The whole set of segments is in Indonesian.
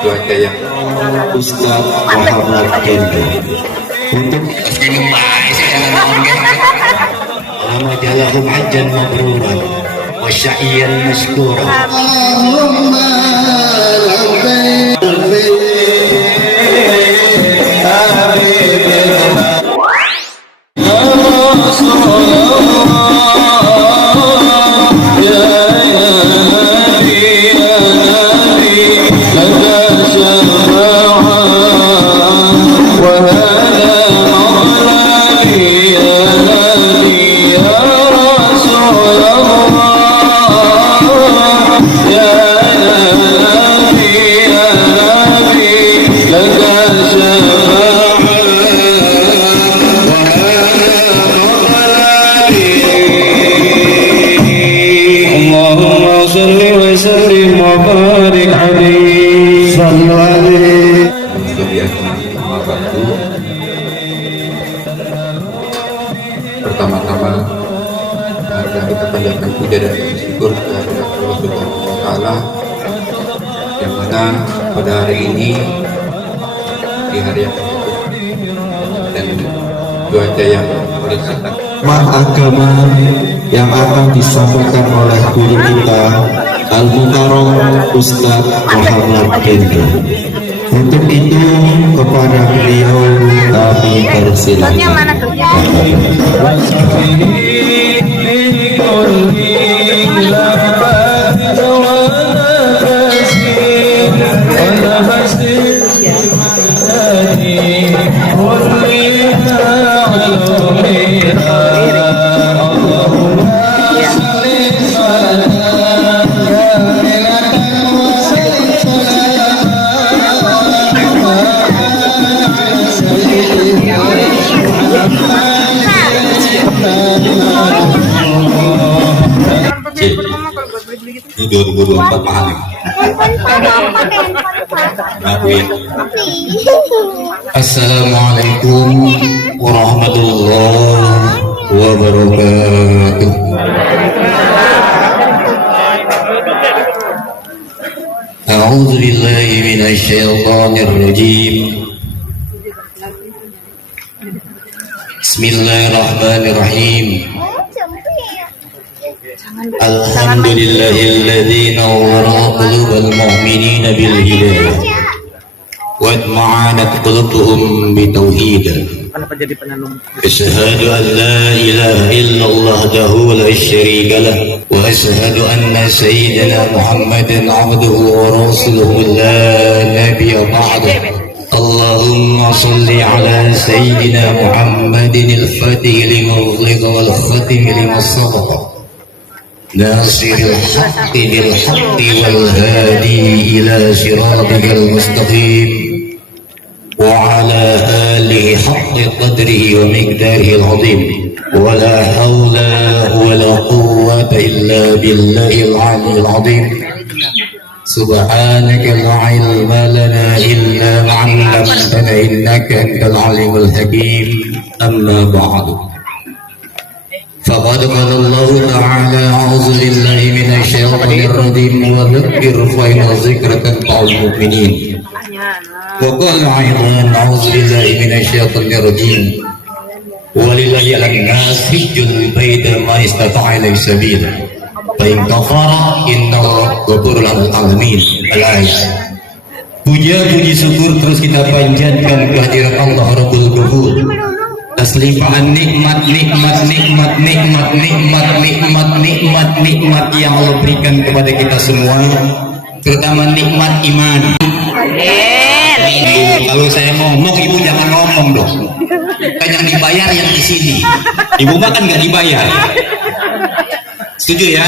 cuaca yang Ustaz Muhammad Kendo untuk amalahum hajjan mabruran wa sya'yan mashkura. Pertama-tama kita panjatkan puja dan syukur kepada Allah Subhanahu wa Ta'ala, yang mana pada hari ini, di hari yang dan cuaca yang sangat agama yang akan disampaikan oleh guru kita Al-Mukarram Ustaz Muhammad Kendo. Untuk itu kepada beliau kami persilahkan. Ini 2024 mahal nih. Assalamualaikum warahmatullahi wabarakatuh. A'udzu billahi minasy syaithanir rajim. Bismillahirrahmanirrahim. Alhamdulillahilladzi nawwara qulubal mu'minina bil hidayah wa atma'anat qulubuhum bitauhid. Asyhadu an la ilaha illallah wahdahu la syarika lah wa asyhadu anna sayyidana Muhammadan 'abduhu wa rasuluhu la nabiyya ba'dahu. Allahumma salli ala sayyidina Muhammadin al-fatih lima ughliqa wal khatim lima sabaqa ناصر الحق بالحق والهادي إلى صراطك المستقيم وعلى آله حق قدره ومقداره العظيم ولا حول ولا قوة إلا بالله العلي العظيم سبحانك لا علم لنا إلا ما علمتنا إنك أنت العليم الحكيم أما بعد فقد قال الله تعالى أعوذ بالله من الشيطان الرجيم وذكر فإن الذكر تنفع المؤمنين وقال أيضا أعوذ بالله من الشيطان الرجيم ولله على الناس حج البيت ما استطاع إليه سبيلا فإن كفر إنه غفور للعالمين. Al-ayat. Puja-puji syukur terus kita panjatkan kehadirat Allah Rabbul Ghafur atas limpahan nikmat yang Allah berikan kepada kita semua, terutama nikmat iman. Kalau saya ngomong, ibu jangan ngomong dong. Kan yang dibayar yang di sini. Ibu mah kan nggak dibayar. Setuju ya?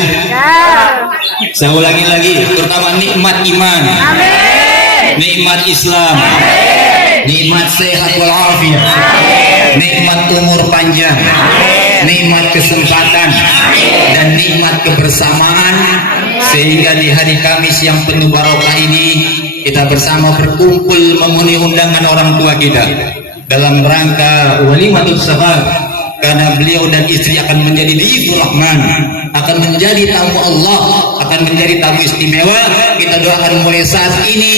Saya ulangi lagi, terutama nikmat iman, nikmat Islam, nikmat sehat walafiat, nikmat umur panjang, nikmat kesempatan, dan nikmat kebersamaan, sehingga di hari Kamis yang penuh barokah ini kita bersama berkumpul memenuhi undangan orang tua kita dalam rangka walimatul safar, karena beliau dan istri akan menjadi dhifur rahman, akan menjadi tamu Allah, akan menjadi tamu istimewa. Kita doakan mulai saat ini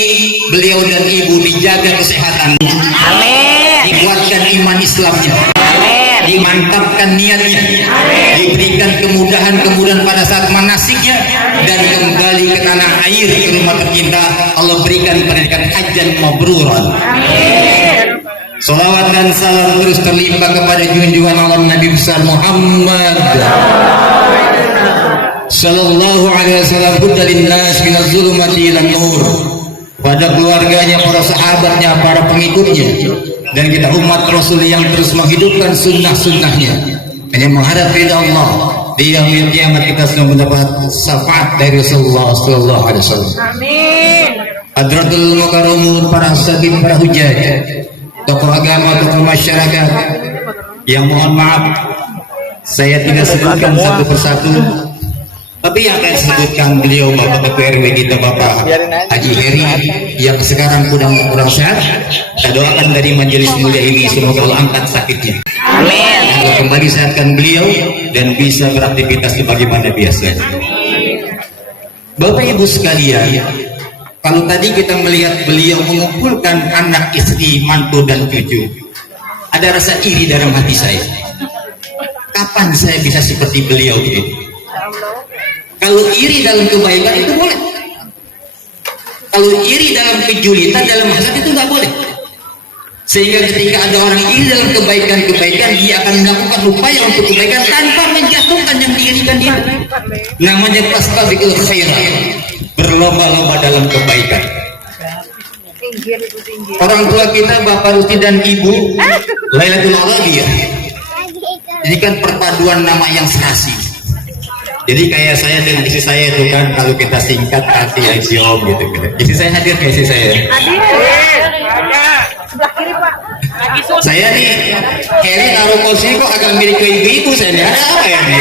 beliau dan ibu dijaga kesehatannya. Amin. Dikuatkan iman Islamnya. Amin. Dimantapkan niatnya. Amin. Diberikan kemudahan-kemudahan pada saat manasiknya dan kembali ke tanah air ke rumah tercinta. Allah berikan pendidikan hajjan mabruran. Amin. Salawat dan salam terus terlimpah kepada junjungan Allah Nabi besar Muhammad sallallahu alaihi wasallam, hudalin nas minaz zulumati ilan nur, pada keluarganya, para sahabatnya, para pengikutnya, dan kita umat Rasul yang terus menghidupkan sunnah-sunnahnya, hanya mengharap ridha Allah di yaumil kiamat kita semua mendapat syafaat dari Rasulullah sallallahu alaihi wasallam. Amin. Hadratul mukarramun, para sakin, para hujjah, tokoh agama, tokoh masyarakat yang mohon maaf saya tidak sebutkan satu persatu, tapi yang akan sebutkan beliau Bapak Ketua RW kita Bapak Haji Heri yang sekarang kurang sehat. Kita doakan dari majelis mulia ini semoga Allah angkat sakitnya. Amin. Allah kembali sehatkan beliau dan bisa beraktivitas sebagaimana biasa. Bapak Ibu sekalian, kalau tadi kita melihat beliau mengumpulkan anak, istri, mantu dan cucu, ada rasa iri dalam hati saya. Kapan saya bisa seperti beliau gitu? Kalau iri dalam kebaikan itu boleh. Kalau iri dalam kejulitan, dalam hasad itu nggak boleh. Sehingga ketika ada orang iri dalam kebaikan-kebaikan, dia akan melakukan upaya untuk kebaikan tanpa menjatuhkan yang diirikan dia. Namanya fastabiqul khairat, berlomba-lomba dalam kebaikan. Orang tua kita Bapak Rusti dan Ibu Lailatul Arabiyah, ini kan perpaduan nama yang serasi. Jadi kayak saya dengan istri saya itu kan, kalau kita singkat hati Aziom gitu. Istri saya hadir ke istri saya. Sebelah kiri Pak. Saya nih Heri naruh posisi kok agak mirip ke ibu-ibu saya nih. Ada apa ya nih?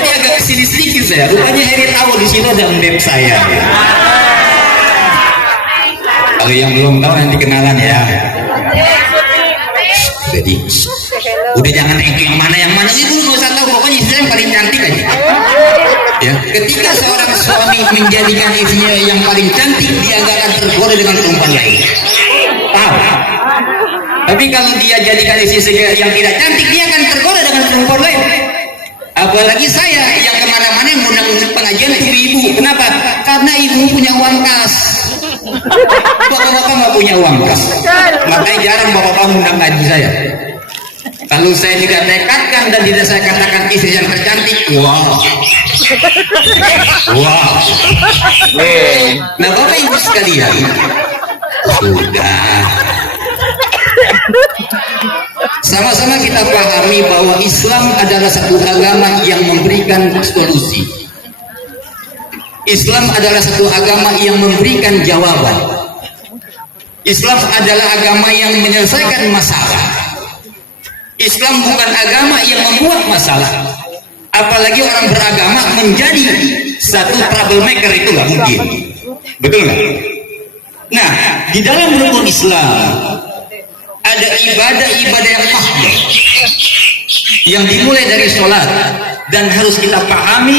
Jadi agak kesini sedikit saya. Rupanya Heri tahu di sini ada embeb saya. Kalau yang belum tahu nanti kenalan ya. Jadi udah jangan itu yang mana ibu nggak usah tahu, pokoknya istri yang paling cantik aja. Ya, ketika seorang suami menjadikan istrinya yang paling cantik, dia nggak akan tergoda dengan perempuan lain. Paham? Tapi kalau dia jadikan istri yang tidak cantik, dia akan tergoda dengan perempuan lain. Apalagi saya yang kemana-mana ngundang pengajian ibu-ibu. Kenapa? Karena ibu punya uang kas. Bapak-bapak nggak punya uang kas. Makanya jarang bapak-bapak ngundang ngaji saya. Kalau saya tidak tekadkan dan tidak saya katakan istri yang tercantik, wow. Nah Bapak Ibu sekalian, sudah. Sama-sama kita pahami bahwa Islam adalah satu agama yang memberikan solusi. Islam adalah satu agama yang memberikan jawaban. Islam adalah agama yang menyelesaikan masalah. Islam bukan agama yang membuat masalah. Apalagi orang beragama menjadi satu troublemaker, itu nggak mungkin. Betul nggak? Nah, di dalam rukun Islam ada ibadah-ibadah yang mahdoh yang dimulai dari sholat, dan harus kita pahami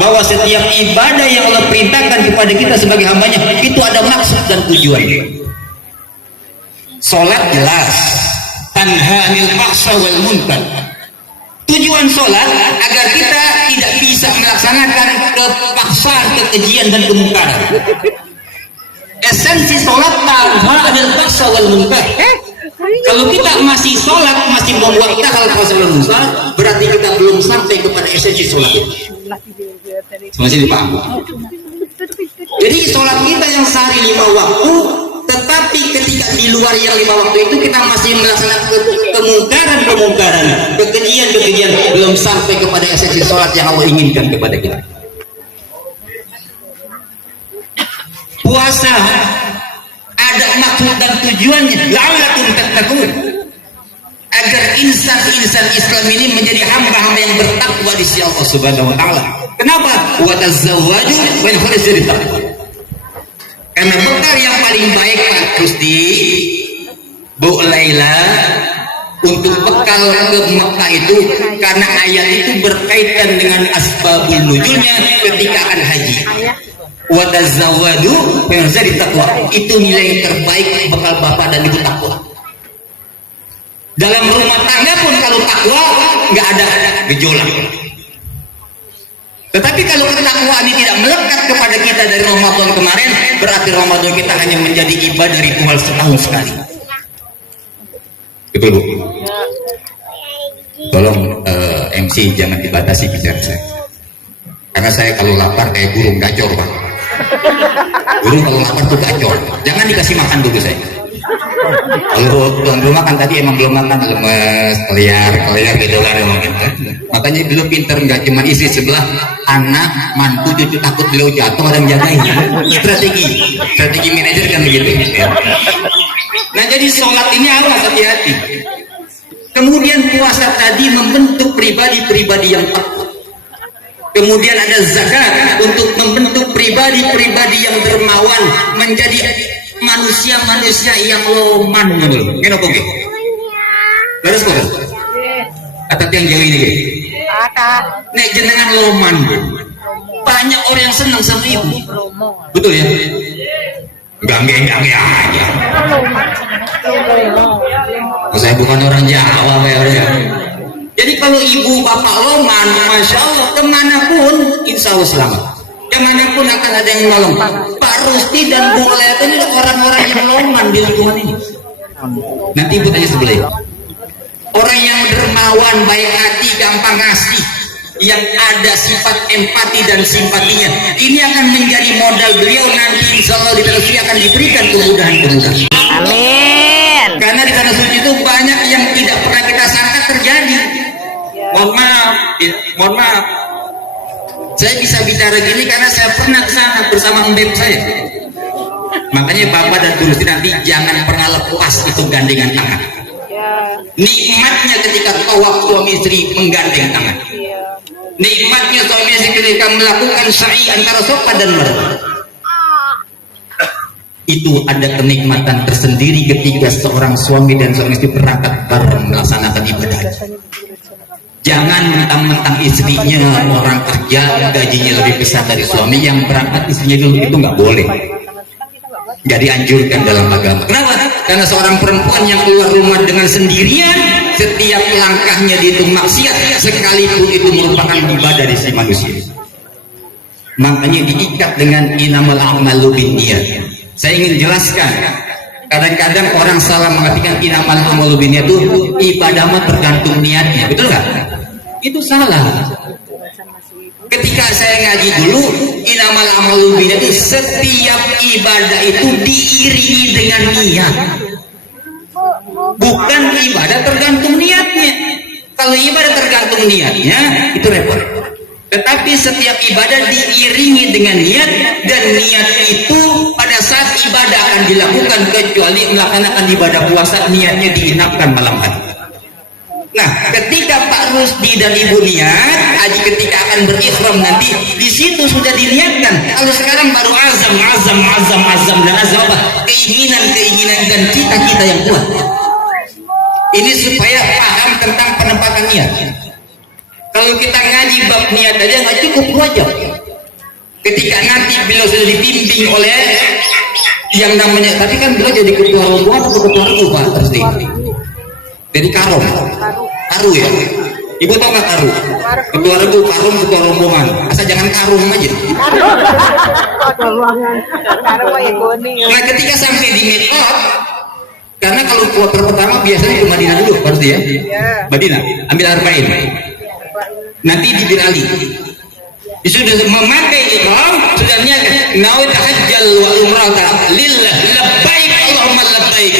bahwa setiap ibadah yang Allah perintahkan kepada kita sebagai hambanya itu ada maksud dan tujuan. Sholat jelas, tanha anil fahsya wal munkar. Tujuan sholat agar kita tidak bisa melaksanakan kepaksaan, kekejian dan kemungkaran. Esensi sholat tanha anil fahsya wal munkar. Kalau kita masih sholat, masih membuat hal fahsya wal munkar, berarti kita belum sampai kepada esensi sholat itu. Masih dipaham? Jadi sholat kita yang sehari 5 waktu, tetapi ketika di luar yang 5 waktu itu kita masih melaksanakan kemungkaran, kekejian, belum sampai kepada esensi sholat yang Allah inginkan kepada kita. Puasa ada maksud dan tujuannya, la'allakum tattaqun, agar insan-insan Islam ini menjadi hamba-hamba yang bertakwa di sisi Allah Subhanahu wa taala. Kenapa? Wa tazawwaju min khairis taqwa. Karena bekal yang paling baik Pak Rusdi, Bu Laila, untuk bekal ke Mekah itu, karena ayat itu berkaitan dengan asbabul nuzulnya ketika akan haji. wa tazawwadu fa inna khairat taqwa. Itu nilai yang terbaik bekal bapak dan ibu takwa. Dalam rumah tangga pun kalau takwa nggak ada gejolak. Tetapi kalau ketakwaan ini tidak melekat kepada kita dari Ramadan kemarin, berarti Ramadan kita hanya menjadi ibadah ritual setahun sekali. Betul Bu? Tolong MC jangan dibatasi bicara saya. Karena saya kalau lapar kayak burung gacor Pak. Burung kalau lapar tuh gacor. Jangan dikasih makan dulu saya. Kalau tuan rumah kan tadi emang belum makan, lemes, keliar gitu kan emang gitu. Makanya dulu pinter, nggak cuma istri sebelah, anak, mantu, cucu takut beliau jatuh ada yang jagain. Strategi manajer kan begitu. Nah jadi sholat ini awas, hati-hati. Kemudian puasa tadi membentuk pribadi-pribadi yang takut. Kemudian ada zakat untuk membentuk pribadi-pribadi yang dermawan, menjadi manusia-manusia yang loman. Kenapa gitu? Terus kok? Atau yang jauh ini gitu? Nek jenengan loman. Banyak orang yang senang sama ibu. Betul ya? Gangge aja. Saya bukan orang Jawa ya. Jadi kalau ibu bapak loman, masya Allah, kemanapun insya Allah selamat. Kemanapun akan ada yang menolong. Pak Rusti dan Bu Leta ini orang-orang yang loman di lingkungan ini. Nanti ibu tanya sebelah ya. Orang yang dermawan, baik hati, gampang ngasih, yang ada sifat empati dan simpatinya, ini akan menjadi modal beliau nanti insya Allah di tanah suci akan diberikan kemudahan-kemudahan. Amin. Karena di tanah suci itu banyak yang tidak pernah kita sangka terjadi. Mohon maaf. Saya bisa bicara gini karena saya pernah ke sana bersama mbak saya. Makanya bapak dan Bu Rusti nanti jangan pernah lepas itu gandengan tangan. Nikmatnya ketika tawaf suami istri menggandeng tangan. Nikmatnya suami istri ketika melakukan sa'i antara sofa dan marwah. Itu ada kenikmatan tersendiri ketika seorang suami dan seorang istri berangkat bareng melaksanakan ibadah. Jangan mentang-mentang istrinya orang kerja gajinya lebih besar dari suami, yang berangkat istrinya dulu, itu nggak boleh. Nggak dianjurkan dalam agama. Kenapa? Karena seorang perempuan yang keluar rumah dengan sendirian, setiap langkahnya dihitung maksiat, sekalipun itu merupakan ibadah dari si manusia. Makanya diikat dengan inamal a'malu binniyat. Saya ingin jelaskan, kadang-kadang orang salah mengartikan inamal a'malu binniyat itu ibadah mah tergantung niatnya, betul nggak? Itu salah. Ketika saya ngaji dulu, inamal a'malu binniyat itu setiap ibadah itu diiringi dengan niat. Bukan ibadah tergantung niatnya. Kalau ibadah tergantung niatnya, itu repot. Tetapi setiap ibadah diiringi dengan niat, dan niat itu pada saat ibadah akan dilakukan, kecuali melaksanakan ibadah puasa niatnya diinapkan malam hari. Nah, ketika Pak Rusdi dan Ibu niat, haji ketika akan berikhram nanti, di situ sudah diniatkan. Kalau sekarang baru azam dan azam apa? Keinginan dan cita-cita yang kuat. Ini supaya paham tentang penempatan niat. Kalau kita ngaji bab niat aja nggak cukup wajib. Ketika nanti beliau sudah dibimbing oleh yang namanya, tapi kan beliau jadi ketua rombongan atau ketua regu Pak Rusdi? Jadi karom, karu ya. Ibu tahu nggak karu? Ketua regu, karum, ketua rombongan. Asal jangan karum aja. Nah ketika sampai di miqat, karena kalau kloter pertama biasanya ke Madinah dulu, harus ya. Madinah, ambil arba'in. Nanti di Bir Ali. Sudah memakai ihram, sudah niatkan nawaitu hajjal wa umrata lillah labbaik Allahumma labbaik.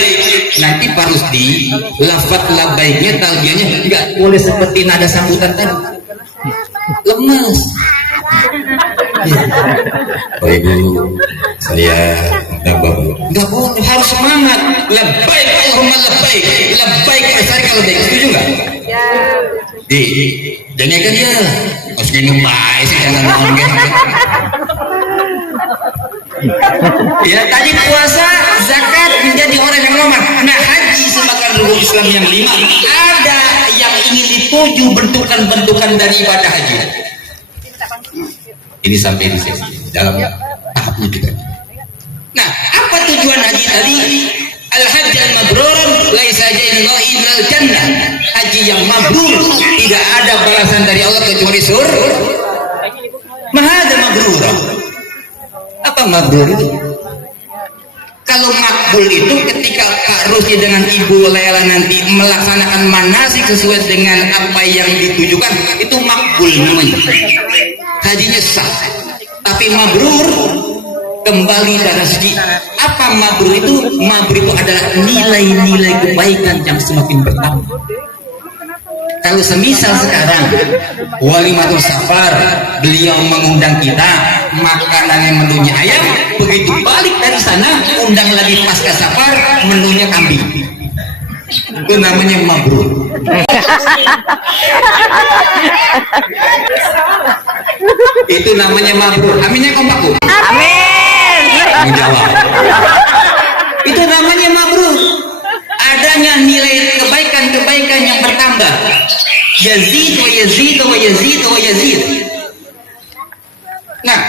Nanti Pak Rusdi lafaz labbaiknya, talbiyahnya enggak boleh seperti nada sambutan tadi. Lemas. Oh Ibu, saya enggak boleh, harus semangat. Labbaik Allahumma labbaik. Labbaik saya kalau baik, setuju enggak? Ya. Jangan kan dia harus minum baik sih, jangan ngomong. Ya tadi puasa, zakat menjadi orang yang loman. Nah haji sebagai rukun Islam yang 5, ada yang ingin dituju bentukan-bentukan dari ibadah haji. Ini sampai di sini dalam saatnya kita. Nah, apa tujuan haji tadi? Al-hajj al-mabrur laisa jazaa'uhu illa al-jannah. Haji yang mabrur tidak ada balasan dari Allah kecuali surga. Mahada mabrur. Apa mabrur itu? Kalau makbul itu ketika Kak Rusdi dengan Ibu Lela nanti melaksanakan manasik sesuai dengan apa yang ditujukan, itu makbul namanya. Hajinya sah. Tapi mabrur kembali dari rezeki. Apa mabrur itu? Mabrur itu adalah nilai-nilai kebaikan yang semakin bertambah. Kalau semisal sekarang Walimatul Safar, beliau mengundang kita, makanannya menunya ayam, begitu balik dari sana undang lagi pasca safar, menunya kambing. Itu namanya mabrur. Itu namanya mabrur. Aminnya kompak, Bu? Amin. Menjawab. Itu namanya mabrur. Adanya nilai kebaikan-kebaikan yang bertambah. Yazid wa yazid wa yazid wa yazid. Nah,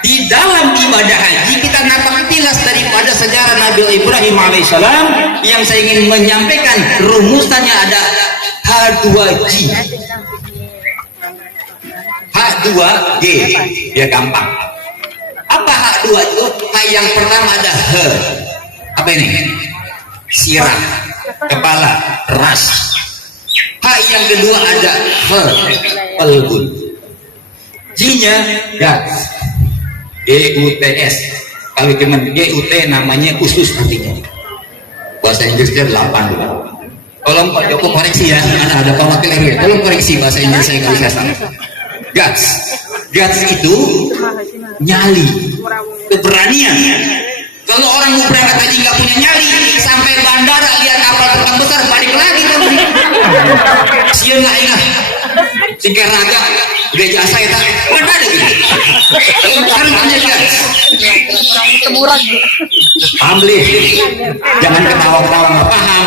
di dalam ibadah haji kita nampak tilas daripada sejarah Nabi Ibrahim alaihissalam yang saya ingin menyampaikan rumusannya ada H2G. H2G, ya gampang. Apa H2 itu? H yang pertama ada H. Apa ini? Sirah, kepala, ras. H yang kedua ada H, pelbun. G-nya guts, G-U-T-S. Kalau cuma G-U-T namanya khusus artinya. Bahasa Inggrisnya 8. Tolong Pak Joko koreksi ya, ada Pak Wakil RW. Tolong koreksi bahasa Inggris saya kalau saya salah. Guts, guts itu nyali, keberanian. Kalau orang mau berangkat haji nggak punya nyali, sampai bandara lihat kapal terbang besar balik lagi kan? Siapa nggak ingat? Tiga raga udah jasa itu mana ada gitu? Sekarang banyak kan? Temuran. Paham beli? Jangan ketawa-ketawa nggak paham.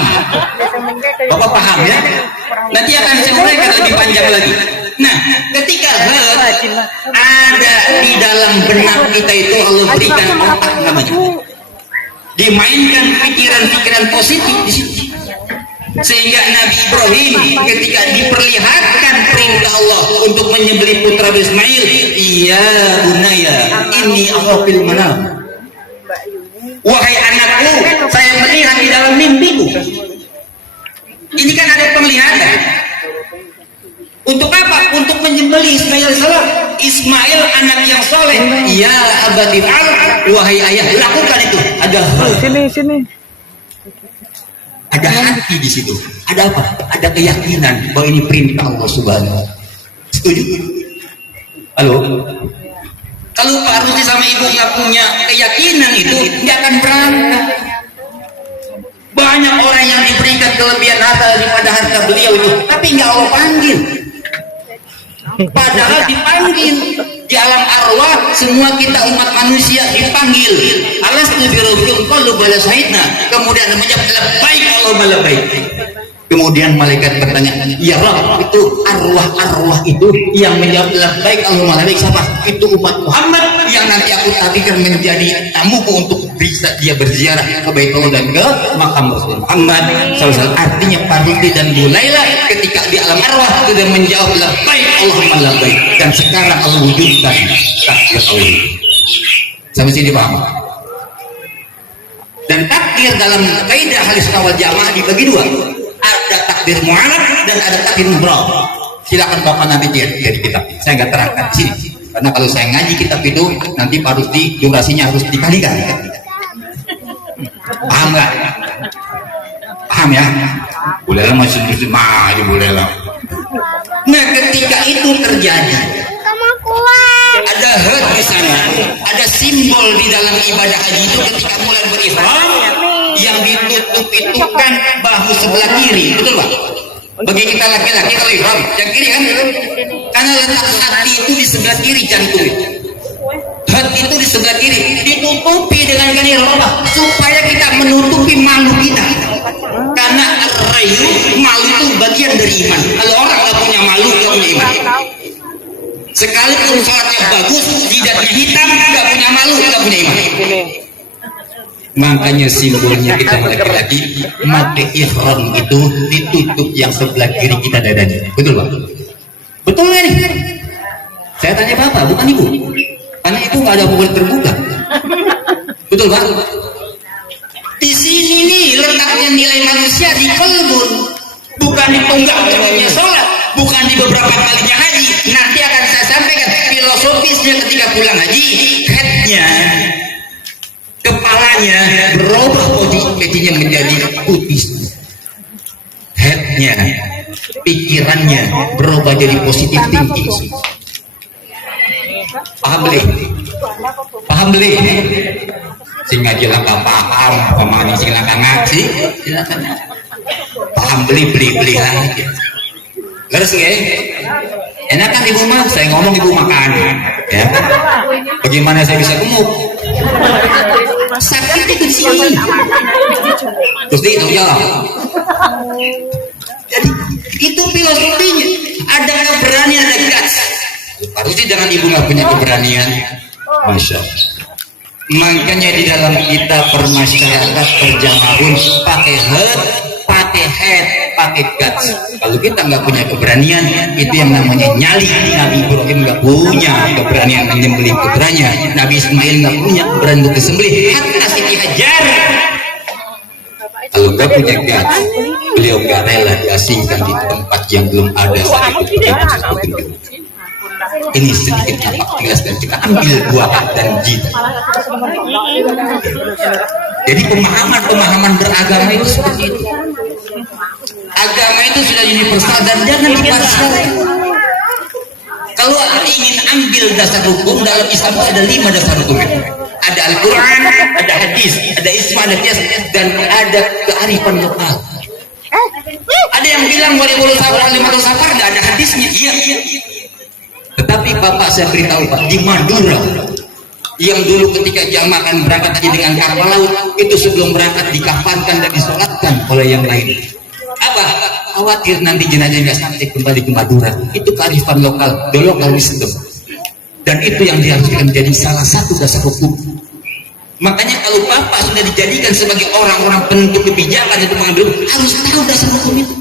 Bapak paham ya? Nanti akan saya uraikan lebih panjang lagi. Nah, ketika ada di dalam benak kita itu Allah berikan otak namanya. Dimainkan pikiran-pikiran positif di situ. Sehingga Nabi Ibrahim ketika diperlihatkan perintah Allah untuk menyembelih putra Ismail, iya bunaya, ini akhafil manam. Wahai anakku, saya melihat di dalam mimpiku. Ini kan ada penglihatan. Untuk apa? Untuk menyembelih Ismail salam. Ismail anak yang soleh. Ya abadi fa'al, wahai ayah lakukan itu. Ada Sini. ada hati di situ. Ada apa? Ada keyakinan bahwa ini perintah Allah Subhanahu wa Ta'ala. Setuju? Halo? Kalau Pak Rusdi sama Ibu nggak punya keyakinan itu, nggak akan berangkat. Banyak orang yang diberikan kelebihan harta daripada harta beliau itu, tapi nggak Allah panggil. Padahal dipanggil di alam arwah, semua kita umat manusia dipanggil. Alastu birabbikum qalu bala syahidna. Kemudian menjawab labbaik Allahumma labbaik. Kemudian malaikat bertanya, ya Rabb, itu arwah-arwah itu yang menjawab labbaik Allahumma labbaik siapa? Itu umat Muhammad yang nanti aku takdirkan menjadi tamuku untuk bisa dia berziarah ke Baitullah dan ke makam Rasul Muhammad SAW. Artinya Pak Rusdi dan Bu Laila ketika di alam arwah sudah menjawab labbaik Allahumma labbaik, dan sekarang Allah wujudkan takdir Allah. Sampai sini paham? Dan takdir dalam kaidah ahli sunnah wal jamaah dibagi dua. Ada takdir mu'alaf dan ada takdir mubrah. Silakan Bapak nanti jadi kitab. Saya nggak terangkan di sini. Karena kalau saya ngaji kitab itu nanti Pak Rusdi durasinya harus dikalikan. Paham nggak? Paham ya? Bolehlah masih maju bolehlah. Nah, ketika itu terjadi, ada hal di sana, ada simbol di dalam ibadah haji itu ketika mulai berihram yang ditutup-tutupkan bahu sebelah kiri, betul Pak? Bagi kita laki-laki kalau ihram yang kiri kan, karena letak hati itu di sebelah kiri jantung. Hati itu di sebelah kiri, ditutupi dengan kain ihram supaya kita menutupi malu kita. Karena rayu malu itu bagian dari iman. Kalau orang nggak punya malu, nggak punya iman. Sekalipun sholatnya bagus, jidatnya hitam, nggak punya malu, nggak punya iman. Makanya simbolnya kita laki-laki mati ihram itu ditutup yang sebelah kiri kita dadanya. Betul Pak? Betul nggak nih? Saya tanya Bapak, bukan Ibu. Karena itu nggak ada hubungan terbuka. Betul Pak? Di sini nih letaknya nilai manusia di kalbun, bukan di tonggak-tonggaknya sholat, bukan di beberapa kalinya haji. Nanti akan saya sampaikan filosofisnya ketika pulang haji, headnya, kepalanya berubah bodinya menjadi putih. Headnya, pikirannya berubah jadi positif thinking. Paham beli? Paham beli? Sehingga dia nggak paham, pemani sehingga nggak ngaji, paham beli aja. Terus nggak? Enak kan ibu mah? Saya ngomong ibu makan, ya. Bagaimana saya bisa gemuk? Sakit itu di sini. Terus dia jawab. Jadi itu filosofinya. Ada keberanian, ada guts. Harusnya jangan ibu nggak punya keberanian. Masya Allah. Makanya di dalam kita bermasyarakat berjamaah pakai head, pakai guts. Kalau kita nggak punya keberanian, itu yang namanya nyali. Nabi Ibrahim nggak punya keberanian menyembelih putranya. Nabi Ismail nggak punya keberanian untuk disembelih. Hatta Siti Hajar, kalau nggak punya guts, beliau nggak rela diasingkan di tempat yang belum ada saat itu. Ini sedikit nampak jelas dan kita ambil buah dan jid. Jadi pemahaman beragama itu seperti itu. Agama itu sudah universal dan jangan diparsialkan. Kalau ingin ambil dasar hukum dalam Islam ada 5 dasar hukum. Ada Al-Quran, ada hadis, ada isma, ada qiyas, dan ada kearifan lokal. Ada yang bilang wali safar, limatul safar, nggak ada hadisnya. Iya. Tetapi Bapak saya beritahu Pak, di Madura yang dulu ketika jamaah akan berangkat haji dengan kapal laut, itu sebelum berangkat dikafankan dan disolatkan oleh yang lain. Apa? Khawatir nanti jenazahnya sampai kembali ke Madura. Itu kearifan lokal, the local wisdom. Dan itu yang diharuskan menjadi salah satu dasar hukum. Makanya kalau Bapak sudah dijadikan sebagai orang-orang penentu kebijakan itu mengambil, harus tahu dasar hukum itu.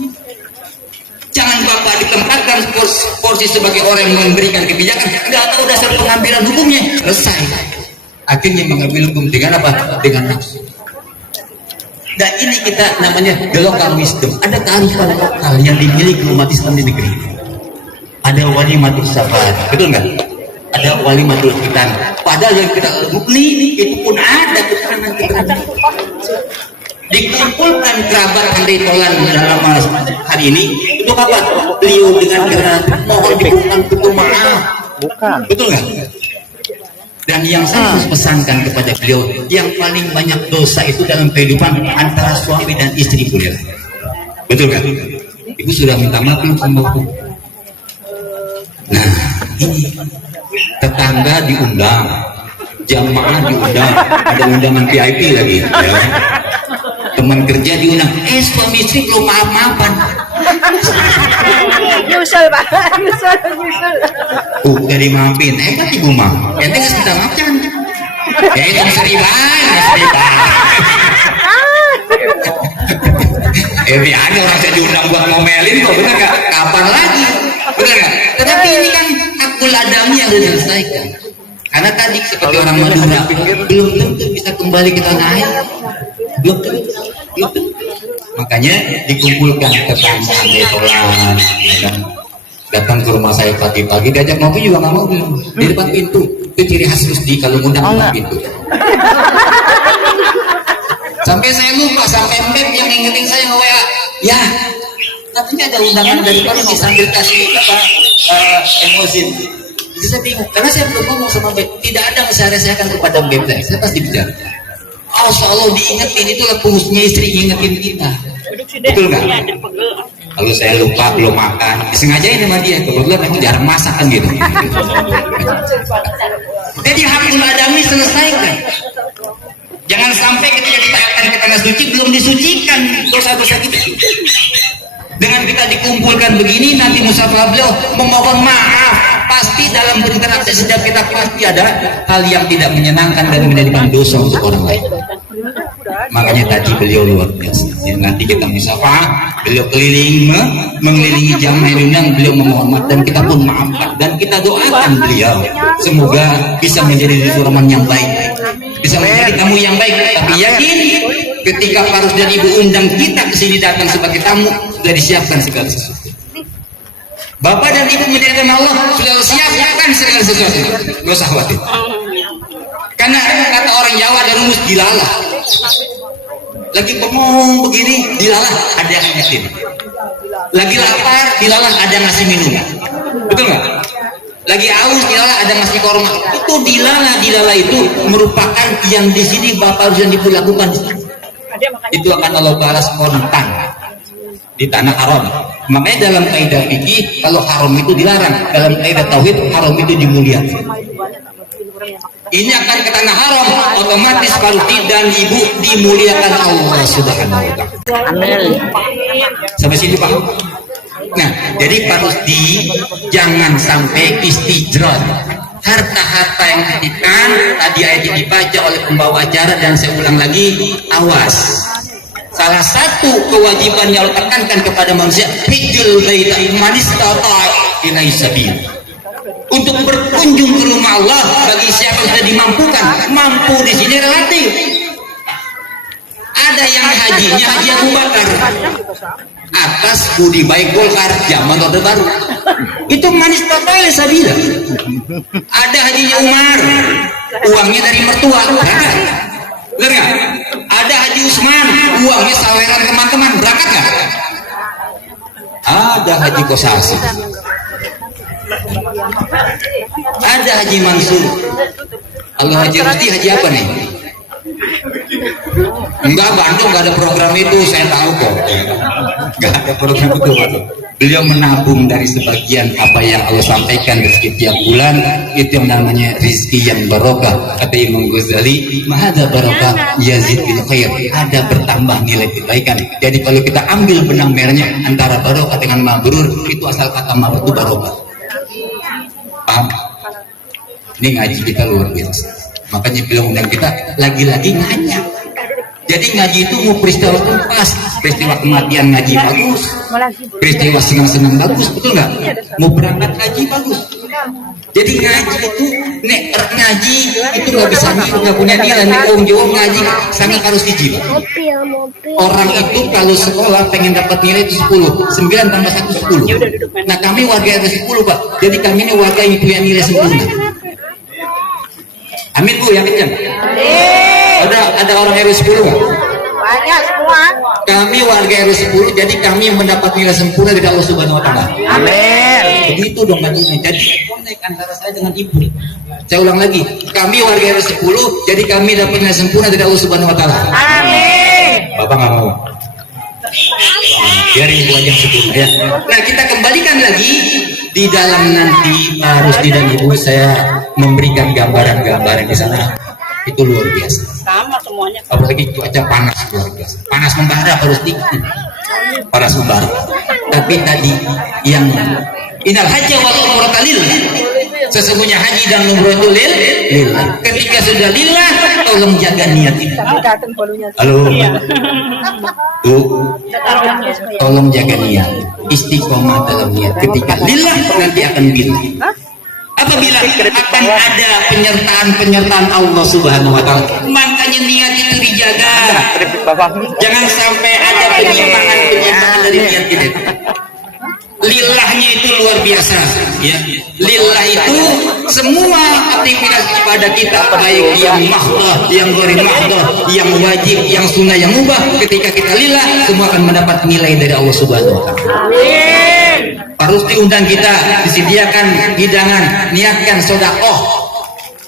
Jangan Bapak ditempatkan porsi sebagai orang yang memberikan kebijakan, nggak tahu dasar pengambilan hukumnya, selesai. Akhirnya mengambil hukum dengan apa? Dengan nafsu. Dan ini kita namanya the local wisdom. Ada kearifan lokal yang dimiliki umat Islam di negeri. Ada walimatul safar, betul nggak? Ada walimatul khitan. Padahal yang kita ini itu pun ada keterangan. Dikumpulkan kerabat handai tolan dalam hari ini itu apa? Beliau dengan mohon dibukakan pintu maaf. Bukan. Betul nggak? Dan yang saya harus pesankan kepada beliau, yang paling banyak dosa itu dalam kehidupan antara suami dan istri beliau. Betul nggak? Ibu sudah minta maaf belum sama aku? Nah, ini tetangga diundang, jamaah diundang, ada undangan VIP lagi. Ya. Teman kerja diundang, suami istri belum maaf-maafan. Nyusul Pak, nyusul. Udah dimaafin, hebat ibu mah. Ente nggak minta maafkan. Ya itu seriban. Ada orang saya diundang buat ngomelin kok, bener nggak? Kapan lagi? Bener nggak? Tetapi ini kan hakul adami yang harus diselesaikan. Karena tadi seperti orang Madura belum tentu bisa kembali ke tanah air. Belum tentu. Makanya dikumpulkan tetangga tolan, datang ke rumah saya pagi-pagi, diajak ngopi juga nggak mau, di depan pintu. Itu ciri khas Rusdi kalau ngundang depan pintu. Sampai saya lupa, sampai Mbak yang ngingetin saya nge-WA, ya katanya ada undangan dari Rusdi sambil kasih emosi. Jadi saya bingung, karena saya belum ngomong sama Mbak, tidak ada yang saya rasakan kepada Mbak saya pasti bicara. Allah diingetin, itulah fungsinya istri ngingetin kita. Betul nggak? Kalau saya lupa belum makan, disengajain sama dia, kebetulan aku jarang masak kan gitu. Jadi hakul adami selesaikan. Jangan sampai ketika kita akan ke tanah suci belum disucikan dosa-dosa kita. Dengan kita dikumpulkan begini, nanti musafah beliau memohon maaf, pasti dalam berinteraksi setiap kita pasti ada hal yang tidak menyenangkan dan menjadikan dosa untuk orang lain. Makanya tadi beliau luar biasa ya, nanti kita musafah, beliau keliling mengelilingi jamaah yang beliau memohon dan kita pun maafkan dan kita doakan beliau semoga bisa menjadi suraman yang baik, bisa menjadi tamu yang baik. Tapi yakin ketika Pak dan Ibu undang kita ke sini datang sebagai tamu, sudah disiapkan segala sesuatu. Bapak dan Ibu menjadikan Allah sudah siapkan segala sesuatu, nggak usah khawatir. Karena kata orang Jawa ada rumus dilalah. Lagi bengong begini, dilalah ada yang ngasih. Lagi lapar, dilalah ada yang ngasih minum. Betul nggak? Lagi haus, dilalah ada yang ngasih korma. Itu dilalah itu merupakan yang di sini Bapak harus Ibu lakukan. Itu akan Allah balas kontan di tanah haram. Makanya dalam kaidah fikih kalau haram itu dilarang, dalam kaidah tauhid haram itu dimuliakan. Ini akan ke tanah haram, otomatis Farti dan Ibu dimuliakan Allah Subhanahu wa taala. Amin. Sampai sini Pak. Nah, jadi Pak Rusdi jangan sampai istijrat. Harta-harta yang dititipkan tadi ayat yang dibaca oleh pembawa acara dan saya ulang lagi, awas. Salah satu kewajiban yang Allah tekankan kepada manusia, hijjul baita man istata'a ilaihi sabila. Untuk berkunjung ke rumah Allah bagi siapa yang sudah dimampukan. Mampu di sini relatif. Ada yang hajinya Haji Abu Bakar atas budi baik Golkar zaman Orde Baru. Itu manis papaya sabila. Ada hajinya Umar, uangnya dari mertua. Berangkat. Benar nggak? Ada Haji Usman, uangnya saweran teman-teman. Berangkat nggak? Ada Haji Kosasi. Ada Haji Mansur. Kalau Haji Rusdi haji apa nih? Enggak, Bandung enggak ada program itu, saya tahu kok. Enggak ada program itu. Beliau menabung dari sebagian apa yang Allah sampaikan rezeki tiap bulan, itu yang namanya rezeki yang barokah. Kata Imam Ghazali, mahada barokah yazid bil khair, ada bertambah nilai kebaikan. Jadi kalau kita ambil benang merahnya antara barokah dengan mabrur, itu asal kata mabrur itu barokah. Paham? Ini ngaji kita luar biasa. Makanya beliau undang kita lagi-lagi nanya. Jadi ngaji itu mau peristiwa itu pas, peristiwa kematian ngaji bagus, peristiwa senang-senang bagus, betul nggak? Mau berangkat haji bagus. Jadi ngaji itu, ngaji itu nggak bisa nggak punya nilai. Nih orang Jawa ngaji sangat harus dijiwa. Orang itu kalau sekolah pengen dapat nilai itu 10, 9 tambah 1 10. Nah kami warga RW 10 Pak, jadi kami ini warga yang punya nilai sempurna. Amin Bu, yang kencang. Ada orang RW 10 nggak? Banyak semua. Kami warga RW 10, jadi kami yang mendapat nilai sempurna dari Allah Subhanahu Wa Taala. Amin. Begitu dong ngajinya. Jadi connect antara saya dengan Ibu. Saya ulang lagi, kami warga RW 10, jadi kami dapat nilai sempurna dari Allah Subhanahu Wa Taala. Amin. Bapak nggak mau. Biar Ibu aja yang sempurna ya. Nah kita kembalikan lagi di dalam nanti harus di dan Ibu saya memberikan gambaran-gambaran di sana. Itu luar biasa. Sama semuanya. Apalagi cuaca panas luar biasa. Panas membara harus tinggi. Panas membara. Tapi tadi yang inal haji wal umrata lillah. Sesungguhnya haji dan umrah itu lillah. Ketika sudah lillah, tolong jaga niat ini. Halo. Tuh. Tolong jaga niat. Istiqomah dalam niat. Ketika lillah nanti akan billah. Apabila akan ada penyertaan Allah Subhanahu Wa Taala, makanya niat itu dijaga. Jangan sampai ada penyimpangan dari niat kita. Lillahnya itu luar biasa, ya. Lillah itu semua aktivitas ibadah kita, baik yang mahdoh, yang ghairi mahdoh, yang wajib, yang sunnah, yang mubah. Ketika kita lillah, semua akan mendapat nilai dari Allah Subhanahu Wa Taala. Harus diundang kita, disediakan hidangan, niatkan sedekah,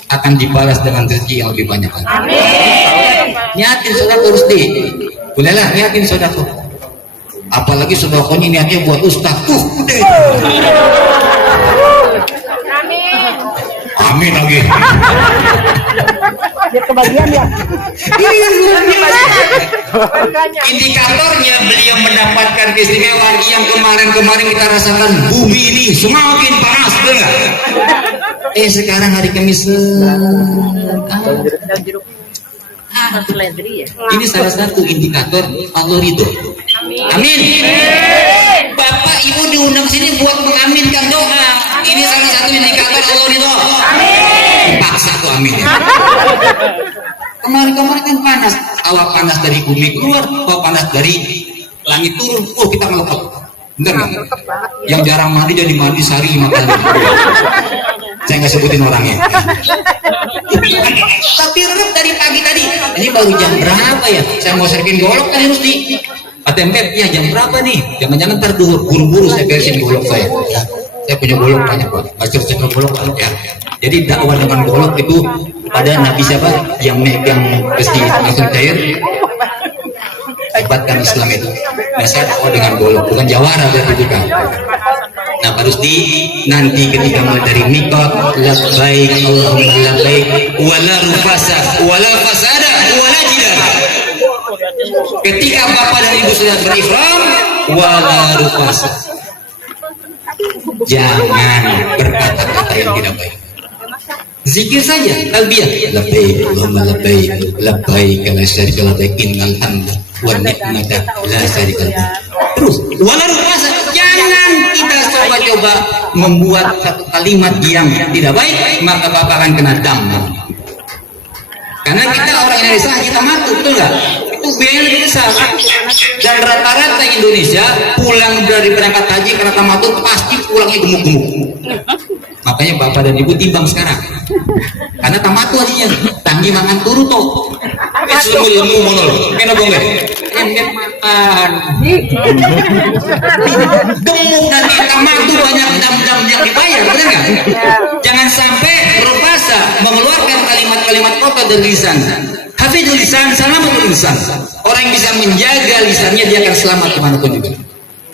akan dibalas dengan rezeki yang lebih banyak lagi. Amin. Niatin sedekah terus bolehlah niatin sedekah. Apalagi sedekahnya niatnya buat ustaz. Udah. Amin. Amin lagi. Biar kebagian ya. Ini luar biasa. Indikatornya beliau mendapatkan keistimewaan yang kemarin-kemarin kita rasakan, bumi ini semakin panas, betul nggak? Sekarang hari Kamis ini salah satu indikator Allah ridho. Amin. Bapak Ibu diundang sini buat mengaminkan doa. Ini salah satu indikator Allah ridho. Paksa tuh amin. Kemarin-kemarin kan panas, awan panas dari bumi keluar, awan panas dari langit turun. Oh, kita ngelekep. Bener nggak? Yang jarang mandi jadi mandi sehari 5 kali. Saya nggak sebutin orangnya. Tapi rep dari pagi tadi. Ini baru jam berapa ya? Saya mau serving golok tadi Rusdi. Pak Tempet, ya jam berapa nih? Jangan-jangan ntar buru-buru saya beresin golok saya. Ya, saya punya golok banyak banget. Baca cek golok ya. Jadi dakwah dengan golok itu pada Nabi siapa yang megang pasti langsung cair. Hebatkan Islam itu. Nah, saya dakwah dengan golok, bukan jawara berarti juga. Nah, harus nanti ketika mulai dari mikot, labbaik Allahumma labbaik, wala rufasa, wala fasada, wala jidal. Ketika bapak dan ibu sudah berihram, wala rufasa. Jangan berkata-kata yang tidak baik. Zikir saja, talbiyah. Labbaik Allahumma labbaik, labbaik la syarika lak, innal hamda wan ni'mata la syarika lak. Terus, wala rufasa. Jangan kita coba-coba membuat satu kalimat yang tidak baik, maka bapak akan kena dam. Karena kita orang Indonesia kita matu, betul nggak? Itu biaya lebih besar. Dan rata-rata Indonesia pulang dari berangkat haji karena tamatut pasti pulangnya gemuk-gemuk. Makanya bapak dan ibu timbang sekarang. Karena tamatut hajinya, tangi mangan turu toh. Lemu monol, kena bonge. Enak makan. Gemuk nanti tamatut banyak dam-dam yang dibayar, benar nggak? Jangan sampai berpuasa mengeluarkan kalimat-kalimat kotor dari lisan. Hafidul lisan, salamatul lisan. Orang yang bisa menjaga lisannya dia akan selamat kemanapun juga.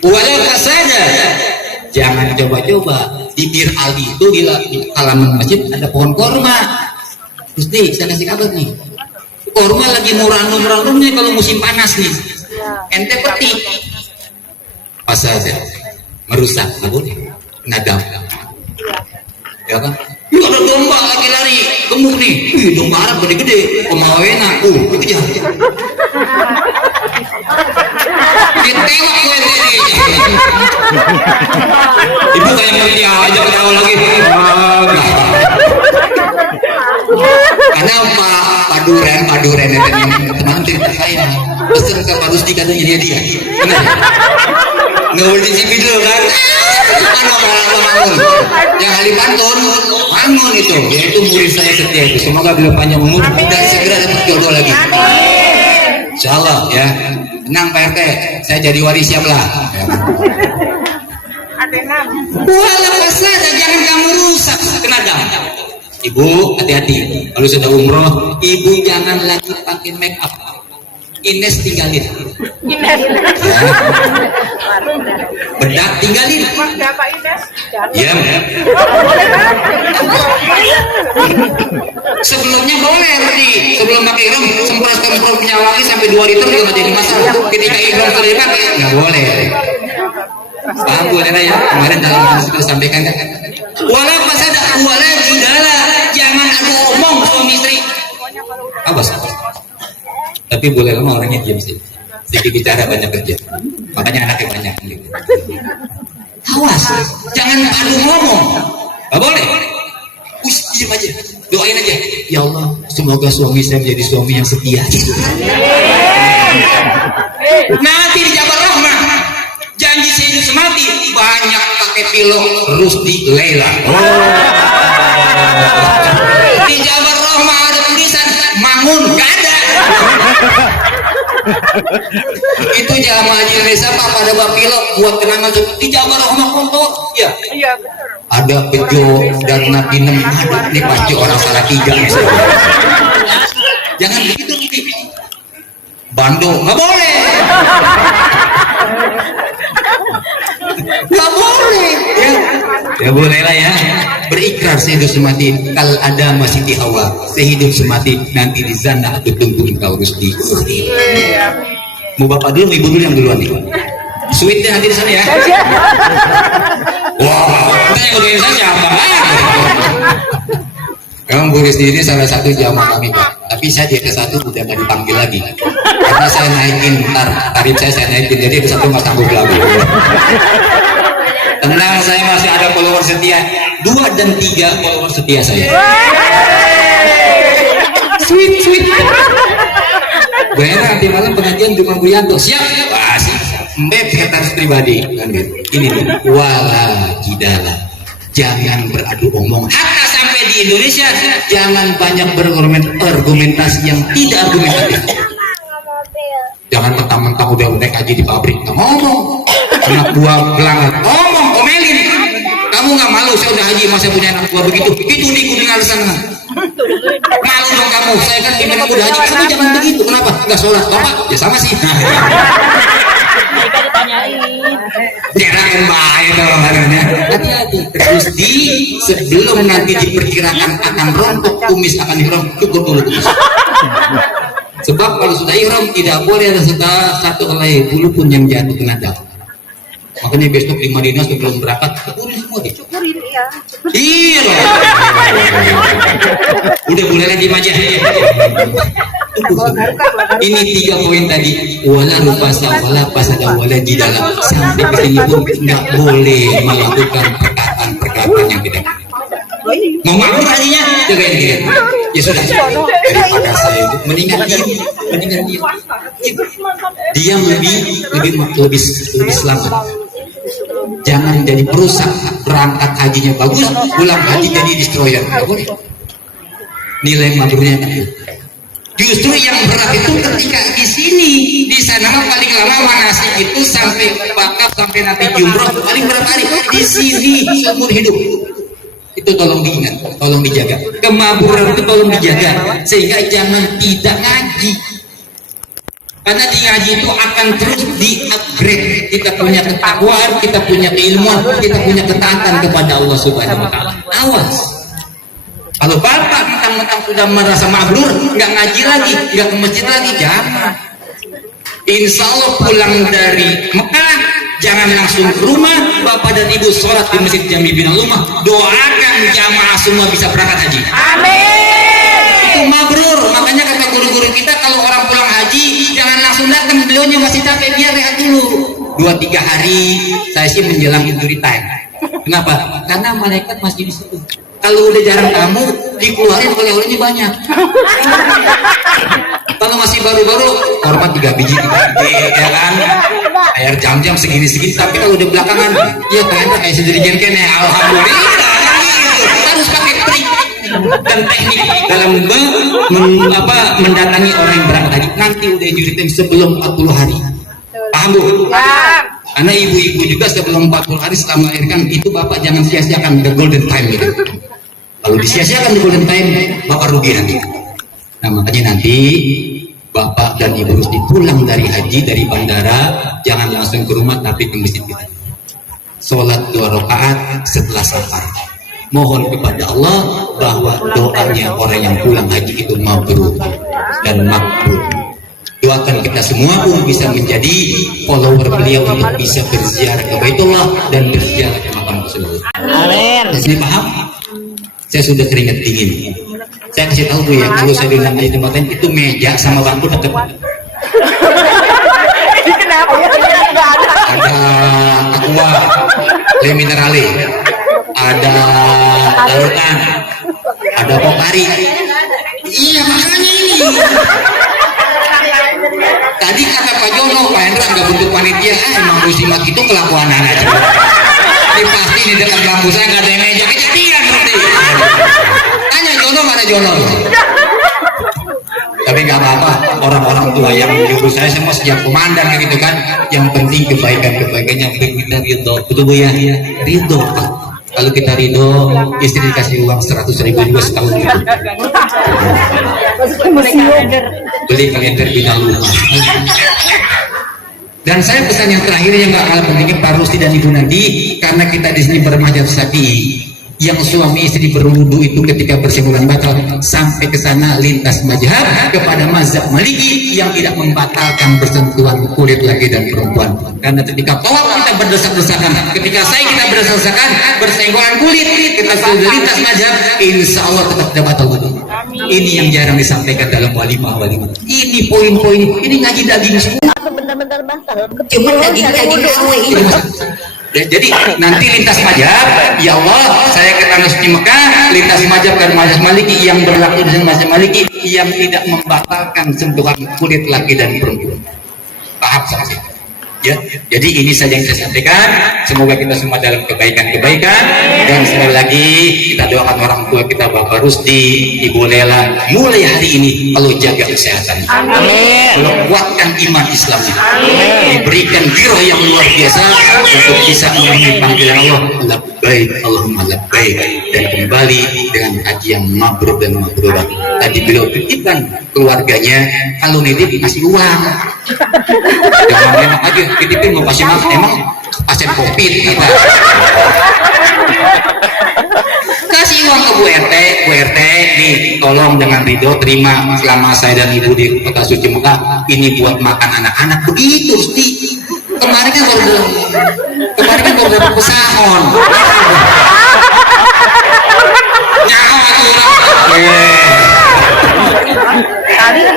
Walau kasada, jangan coba-coba. Di Bir Ali itu di halaman masjid ada pohon korma. Terus nih, saya kasih kabar nih. Korma lagi murah-murahnya kalau musim panas nih. Ente petik. Pas saja merusak, nggak boleh. Nadam. Ya kan? Ini ada domba lagi lari, gemuk nih. Domba Arab gede-gede. Pemawena, itu jahat. Ditewak gue ini. Ibu kayak ngerti aja ketawa lagi. Karena Pak Duren itu teman cerita saya. Pesan ke Pak Rusdi katanya dia. Benar? Nggak boleh dicipin dulu kan? Bangun. Yang ahli pantun, bangun itu. Yaitu murid saya setia itu. Semoga beliau panjang umur dan segera dapat jodoh lagi. Insyaallah ya. Tenang Pak RT, saya jadi waris siap lah. Wala fasada, jangan kamu rusak, kena dam. Ibu hati-hati, kalau sudah umroh, ibu jangan lagi pakai make up. Ines tinggalin. Ya. Bedak tinggalin. Ya. Sebelumnya boleh berarti sebelum pakai ihram semprot minyak wangi sampai 2 liter juga nggak jadi masalah. Ketika ihram sudah dipakai nggak boleh. Paham Bu Nena ya? Kemarin dalam hadis kita sampaikan kan. Wala fasada wala jidala, jangan adu omong suami istri. Apa sih? Tapi boleh lama orangnya diam sih. Sedikit bicara banyak kerja. Makanya anaknya banyak gitu. Awas, jangan adu ngomong. Gak boleh. Diam aja. Doain aja. Ya Allah, semoga suami saya menjadi suami yang setia. Nanti di Jabar Rahmah, janji saya hidup semati, banyak pakai pilok Rusdi Leila. Di Jabar Rahmah ada tulisan Mangun, gak ada. Itu jamaah haji Indonesia Pak pada bapilok buat kenangan di Jabar Rahmah foto. Ya. Iya betul. Ada Bejo dan Nabi Nem, aduh ini pasti orang salah 3 misalnya. Jangan begitu nih. Bando nggak boleh. Nggak boleh. Ya. Ya boleh lah ya. Berikrar sehidup semati, kal ada masih di hawa, sehidup semati nanti di sana aku tunggu engkau Rusdi. Mau bapak dulu, ibu dulu yang duluan nih. Sweetnya nanti di sana ya. Wow, kita yang udahin saja apa? Memang Bu Risdi ini salah satu jamaah kami Pak. Tapi saya di satu udah nggak dipanggil lagi. Karena saya naikin tarif saya naikin, jadi ke satu nggak sanggup lagi. Tenang, saya masih ada follower setia 2 dan 3 follower setia saya. Sweet. Benar nanti malam pengajian cuma Bu Yanto. Siap? Wah, siap. Mbak sekretaris pribadi kan gitu. Ini nih, wala jidala. Jangan beradu omong. Hatta sampai di Indonesia jangan banyak berargumentasi yang tidak argumentatif. Jangan mentang-mentang udah kaji di pabrik ngomong. Anak buah gelangan ngomong, omelin. Kamu nggak malu? Saya udah haji, masa punya anak buah begitu? Itu di kuning sana. Malu dong kamu. Saya kan gimana udah haji, kamu jangan begitu. Kenapa? Nggak sholat, bapak? Ya sama sih. Mereka ditanyain. Jarang main dong harusnya. Hati-hati. Terus sebelum nanti diperkirakan akan rontok kumis akan ihram, cukur dulu kumis. Sebab kalau sudah ihram tidak boleh ada satu helai bulu pun yang jatuh kena darah. Makanya besok di Madinah sebelum berangkat cukurin semua deh. Cukurin ya. Iya. Udah boleh lagi aja. Ini 3 poin tadi. Wala rupasa, wala pasada, wala jidala. Sampai ke sini pun nggak boleh melakukan perkataan yang tidak. Mau makmur hatinya jagain dia. Ya sudah. Daripada saya mendingan diam. Diam lebih selamat. Jangan jadi perusak. Berangkat hajinya bagus, pulang haji jadi destroyer. Nggak boleh. Nilai mabrurnya kan. Justru yang berat itu ketika di sini, di sana paling lama manasik itu sampai bakal sampai nanti jumroh paling berapa hari? Di sini seumur hidup. Itu tolong diingat, tolong dijaga. Kemaburan itu tolong dijaga sehingga jangan tidak ngaji. Karena di ngaji itu akan terus di-upgrade. Kita punya ketakwaan, kita punya keilmuan, kita punya ketaatan kepada Allah Subhanahu wa taala. Awas. Kalau bapak mentang-mentang sudah merasa mabrur, nggak ngaji lagi, nggak ke masjid lagi, jangan. Insya Allah pulang dari Mekah, jangan langsung ke rumah. Bapak dan ibu sholat di Masjid Jami Binal Ummah. Doakan jamaah semua bisa berangkat haji. Amin. Itu mabrur. Makanya kata guru-guru kita, kalau orang pulang haji, jangan langsung datang. Beliaunya masih capek, biar rehat dulu. 2-3 hari, saya sih menjelang injury time. Kenapa? Karena malaikat masih di situ. Kalau udah jarang tamu, dikeluarin oleh-olehnya banyak. Kalau masih baru-baru, korban 3 biji, ya kan? Air jam-jam segini-segini. Tapi kalau udah belakangan, ya ternyata kayak sendirian kene. Alhamdulillah, gitu. Harus pakai trik dan teknik dalam mendatangi orang yang berangkat haji. Nanti udah injury time sebelum 40 hari. Paham Bu? Karena ibu-ibu juga sebelum 40 hari setelah melahirkan itu bapak jangan sia-siakan the golden time gitu. Kalau disia-siakan di golden time, bapak rugi nanti. Nah makanya nanti bapak dan ibu Rusdi pulang dari haji dari bandara, jangan langsung ke rumah tapi ke masjid kita. Sholat 2 rakaat setelah safar. Mohon kepada Allah bahwa doanya orang yang pulang haji itu mabrur dan makbul. Doakan kita semua pun bisa menjadi follower beliau untuk bisa berziarah ke Baitullah dan berziarah ke makam tersebut. Amin. Ini paham? Saya sudah keringat dingin. Saya kasih tahu tuh ya, kalau saya diundang di tempat lain itu meja sama bangku dekat. Kenapa? Ada aqua, le minerale, ada larutan, ada pokari. Iya makanya ini. Tadi kata Pak Jono, Pak Hendra nggak bentuk panitia, emang musimat itu kelakuan aja. Ini pasti di dekat bangku saya nggak ada meja kejadian berarti. Tanya Jono mana Jono? Tapi nggak apa-apa, orang-orang tua yang menyuruh saya semua sejak komandan gitu kan. Yang penting kebaikan yang penting kita ridho, betul Bu ya? Ridho. Kalau kita ridho, istri dikasih uang 100.000 juga setahun gitu. Beli kalender Binal Ummah. Dan saya pesan yang terakhir yang gak kalah pentingnya Pak Rusdi dan Ibu Nadi, karena kita di sini bermadzhab Syafi'i, yang suami istri berwudu itu ketika bersinggungan batal sampai ke sana lintas mazhab kepada mazhab Maliki yang tidak membatalkan bersentuhan kulit laki dan perempuan. Karena ketika tawaf kita berdesak-desakan, ketika kita berdesak-desakan bersinggungan kulit, kita sudah lintas mazhab, insya Allah tetap tidak batal wudu. Ini yang jarang disampaikan dalam walimah. Ini poin-poin, ini ngaji daging semua. Benar-benar batal. Cuma daging sawe ini. Jadi nanti lintas mazhab, ya Allah, saya ke tanah suci Mekah, lintas mazhab dan mazhab Maliki yang berlaku dengan mazhab Maliki yang tidak membatalkan sentuhan kulit laki dan perempuan. Paham sama saya? Ya, jadi ini saja yang saya sampaikan. Semoga kita semua dalam kebaikan-kebaikan, dan sekali lagi kita doakan orang tua kita, Bapak Rusdi, Ibu Lela, mulai hari ini kalau jaga kesehatan, kalau kuatkan iman Islamnya, diberikan giroh yang luar biasa untuk bisa memenuhi panggilan Allah, labbaik Allahumma labbaik, dan kembali dengan haji yang mabrur dan mabrurah. Tadi beliau titipkan keluarganya, kalau nitip kasih uang, jangan enak aja titipin mau kasih makan, emang pasien covid kita kasih uang ke Bu RT nih, tolong dengan ridho terima selama saya dan Ibu di kota suci Mekah ini buat makan anak-anak. Begitu Sti, kemarin kan baru dapat pesangon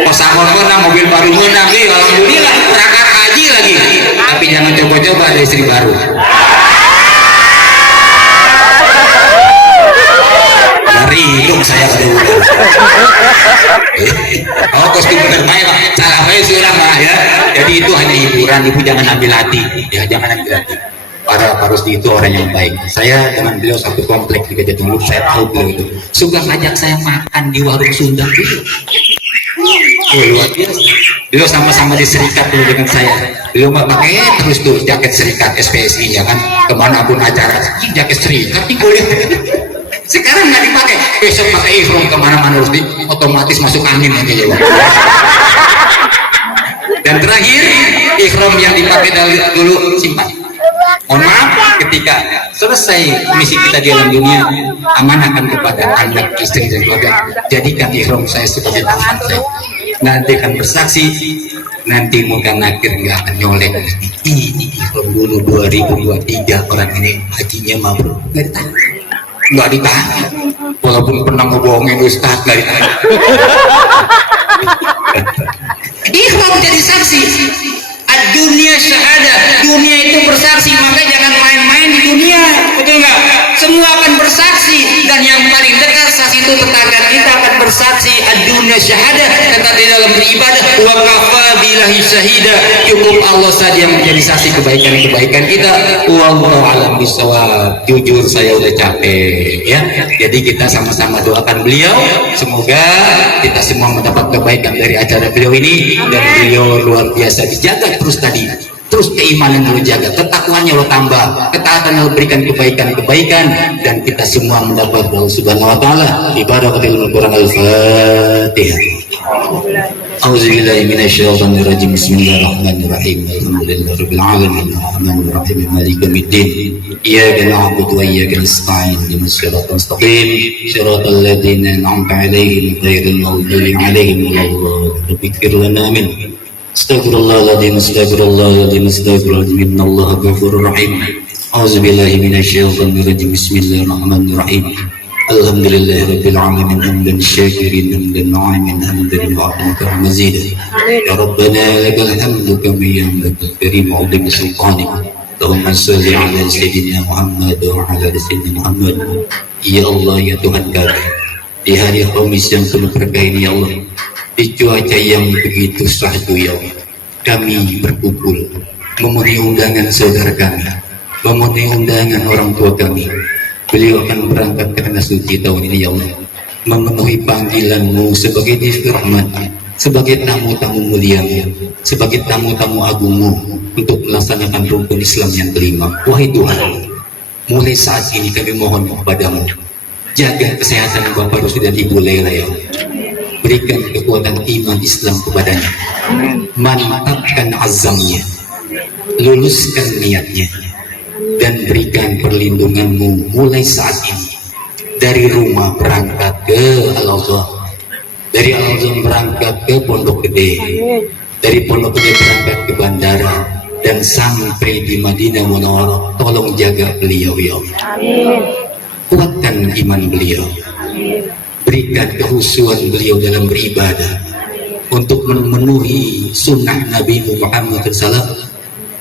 pesangon menang, mobil baru menang nih, alhamdulillah berangkat haji lagi. Tapi jangan coba-coba ada istri baru. Dari hidup saya kedua. Oh, kostum bermain lah, salah saya surang lah ya. Jadi itu hanya hiburan, ibu jangan ambil hati, ya jangan ambil hati. Pak Rusdi itu orang yang baik. Saya dengan beliau satu komplek di Jatinangor, saya tahu beliau itu suka ngajak saya makan di warung Sunda dulu. Oh, luar biasa. Beliau sama-sama di serikat dulu dengan saya. Beliau pakai terus tuh jaket serikat SPSI ya kan. Kemana pun acara, jaket serikat ini boleh. Sekarang nggak dipakai, besok pakai ihrom kemana-mana Rusdi, otomatis masuk angin aja ya. Dan terakhir, ihrom yang dipakai dulu simpan. Mohon maaf, ketika selesai misi kita di alam dunia, amanahkan kepada anak, istri dan keluarga. Jadikan ihram saya sebagai tangan saya. Nanti akan bersaksi, nanti muka nakir nggak akan nyolek. Ini ihram dulu 2023 orang ini hajinya mabrur. Nggak ditahan, walaupun pernah ngebohongin Ustaz nggak ditahan. Ihram jadi saksi. Dunia syahadah, dunia itu bersaksi, maka jangan main-main di dunia, betul nggak? Semua akan bersaksi, dan yang paling dekat saksi itu tetangga kita akan bersaksi. Dunia syahadah, tetap di dalam beribadah. Wa kafa billahi syahida, cukup Allah saja yang menjadi saksi kebaikan-kebaikan kita. Wallahu a'lam bishawab. Jujur saya udah capek ya. Jadi kita sama-sama doakan beliau, semoga kita semua mendapat kebaikan dari acara beliau ini, dan beliau luar biasa dijaga terus tadi, terus keimanan lo jaga, ketakwaannya lo tambah, ketaatan lo berikan kebaikan-kebaikan, dan kita semua mendapat Allah Subhanahu wa taala. Ibarakatil Quran Al-Fatihah. Auzubillahi minasyaitonir rajim. Bismillahirrahmanirrahim. Alhamdulillahirabbil alamin. Arrahmanir rahim. Maliki yaumiddin. Iyyaka na'budu wa iyyaka nasta'in. Ihdinas siratal mustaqim. Siratal ladzina an'amta 'alaihim ghairil maghdubi 'alaihim waladdallin. Ighfir lana amin. Astaghfirullahaladzim, astaghfirullahaladzim, astaghfirullahaladzim, innallaha ghafurur rahim. A'udzubillahi minasyaitonir rajim. Bismillahirrahmanirrahim. Alhamdulillahirabbil alamin, hamdan syakirin, hamdan na'imin, hamdan mu'afiyan mazidan. Ya Rabbana lakal hamdu kama yanbaghi karim 'udami sultanik. Allahumma shalli 'ala sayyidina Muhammad wa 'ala ali sayyidina Muhammad. Ya Allah, ya Tuhan kami, di hari Khamis yang penuh berkah ini ya Allah, di cuaca yang begitu syahdu ya Allah, kami berkumpul memenuhi undangan saudara kami, memenuhi undangan orang tua kami. Beliau akan berangkat ke tanah suci tahun ini ya Allah, memenuhi panggilan-Mu sebagai difir rahmat, sebagai tamu-tamu mulia-Mu, sebagai tamu-tamu agung-Mu untuk melaksanakan rukun Islam yang kelima. Wahai Tuhan, mulai saat ini kami mohon kepada-Mu, jaga kesehatan Bapak Rusdi dan Ibu Lela ya Allah. Berikan kekuatan iman Islam kepadanya, mantapkan azamnya, luluskan niatnya dan berikan perlindunganmu mulai saat ini. Dari rumah berangkat ke Al-Azhar, dari Al-Azhar berangkat ke Pondok Gede, dari Pondok Gede berangkat ke bandara, dan sampai di Madinah Munawwarah. Tolong jaga beliau ya Allah. Kuatkan iman beliau, berikan kehusuan beliau dalam beribadah untuk memenuhi sunnah Nabi Muhammad SAW,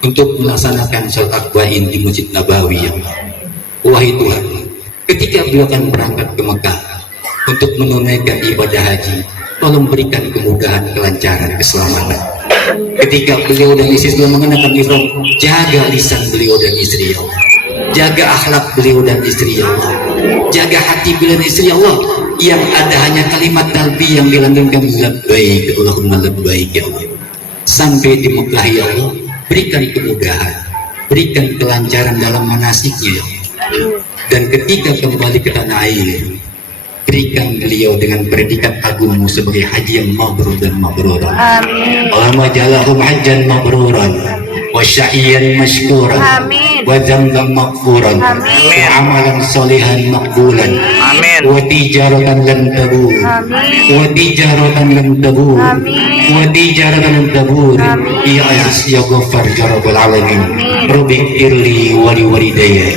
untuk melaksanakan sholat aqwain di Masjid Nabawi ya Allah. Wahai Tuhan, ketika beliau akan berangkat ke Mekah untuk menunaikan ibadah haji, tolong berikan kemudahan, kelancaran, keselamatan. Ketika beliau dan istri beliau mengenakan ihram, jaga lisan beliau dan istri ya Allah, jaga akhlak beliau dan istri ya Allah, jaga hati beliau dan istri ya Allah, yang ada hanya kalimat talbiyah yang dilantunkan, labbaik Allahumma labbaik ya Allah. Sampai di Mekah ya Allah, berikan kemudahan, berikan kelancaran dalam manasiknya ya Allah. Dan ketika kembali ke tanah air, berikan beliau dengan predikat agungmu sebagai haji yang mabrur dan mabruran. Allahumma jalahum hajjan mabruran wa syaiyan mashkuran wa dzamban maghfuran wa amalan salihan maqbulan wa tijaratan lam tabur wa tijaratan lam tabur wa tijaratan lam tabur ya aziz ya ghaffar ya rabbal alamin. Rabbi firli wa li walidayya,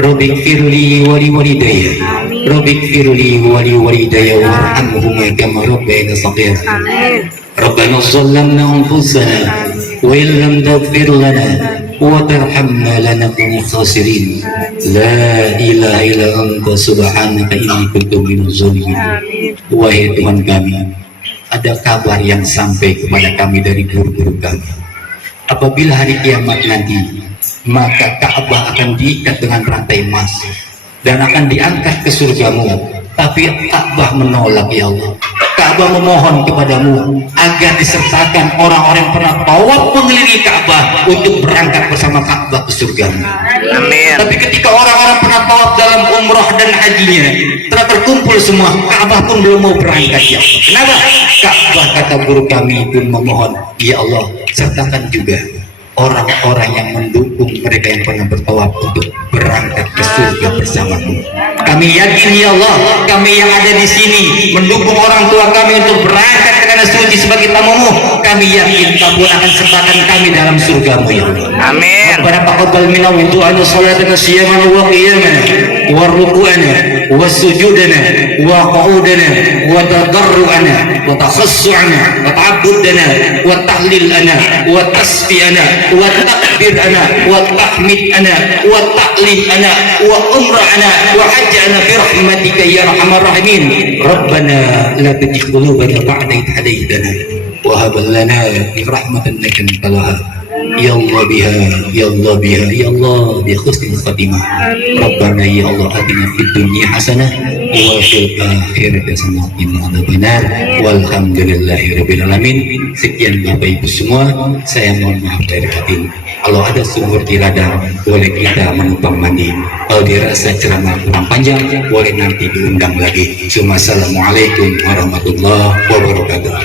Rabbi firli wa li walidayya, Rabbi firli wa li walidayya warhamhuma kama rabbayana shaghira. Rabbana zalamna anfusana wa in lam taghfir lana wa tarhamna lanakunanna khasirin. La ilaha illa anta subhanaka inni kuntu minaz zalimin. Wahai Tuhan kami, ada kabar yang sampai kepada kami dari guru-guru kami. Apabila hari kiamat nanti, maka Ka'bah akan diikat dengan rantai emas dan akan diangkat ke surgamu. Tapi Ka'bah menolak ya Allah. Ka'bah memohon kepadamu agar disertakan orang-orang yang pernah tawaf mengelilingi Ka'bah untuk berangkat bersama Ka'bah ke surgamu. Amin. Tapi ketika orang-orang pernah tawaf dalam umrah dan hajinya telah terkumpul semua, Ka'bah pun belum mau berangkat ya Allah. Kenapa? Ka'bah, kata guru kami, pun memohon, ya Allah, sertakan juga orang-orang yang mendukung mereka yang pernah bertawaf untuk berangkat ke surga bersamamu. Kami yakin ya Allah, kami yang ada di sini mendukung orang tua kami untuk berangkat ke tanah suci sebagai tamumu. Kami yakin kamu akan sertakan kami dalam surgamu ya Allah. Amin. Rabbana taqabbal minna wa du'ana salatana siyamana wa qiyamana wa ruku'ana wa sujudana wa qu'udana wa tadarru'ana wa takhassu'ana wa ta'abbudana wa tahlilana wa tasbihana wa takbirana wa tahmidana wa ta'limana wa umra'ana wa hajjana fi rahmatika ya arhamar rahimin. Rabbana la tuzigh qulubana ba'da idh hadaytana wa hab lana min rahmatin innaka antal wahhab. Ya Allah biha, ya Allah biha, ya Allah bi husnil khatimah. Rabbana ya Allah atina fid dunya hasanah wa fil akhirati hasanah wa qina adzabannar. Walhamdulillahirabbil alamin. Sekian Bapak Ibu semua, saya mohon maaf dari hati. Kalau ada sumur di ladang, boleh kita menumpang mandi. Kalau dirasa ceramah kurang panjang, boleh nanti diundang lagi. Assalamualaikum warahmatullahi wabarakatuh.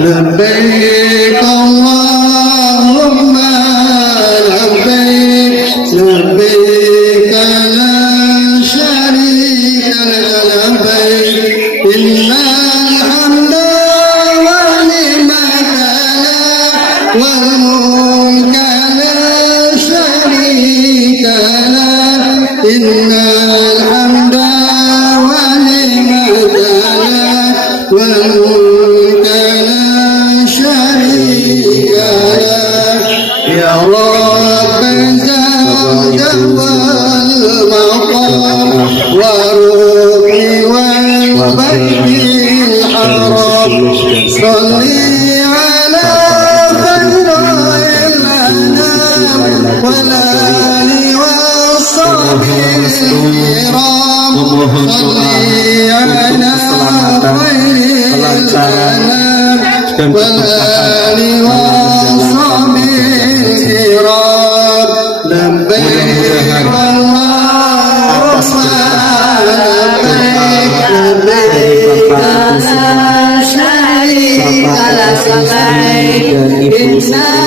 لبيك اللهم لبيك لبيك لا شريك لك لبيك إن الحمد والنعمة لك والملك لا شريك لك إن الحمد والنعمة لك والملك يا رب زاد والمقام والروح والبيت الحرام صل على خير الأنام والآل والصحب الكرام صل على خير الأنام والآل والصحب الكرام لبيك اللهم لبيك لا شريك لك لبيك Salam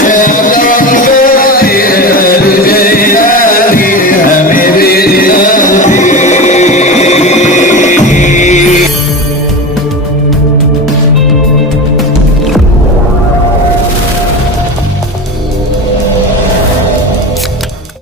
share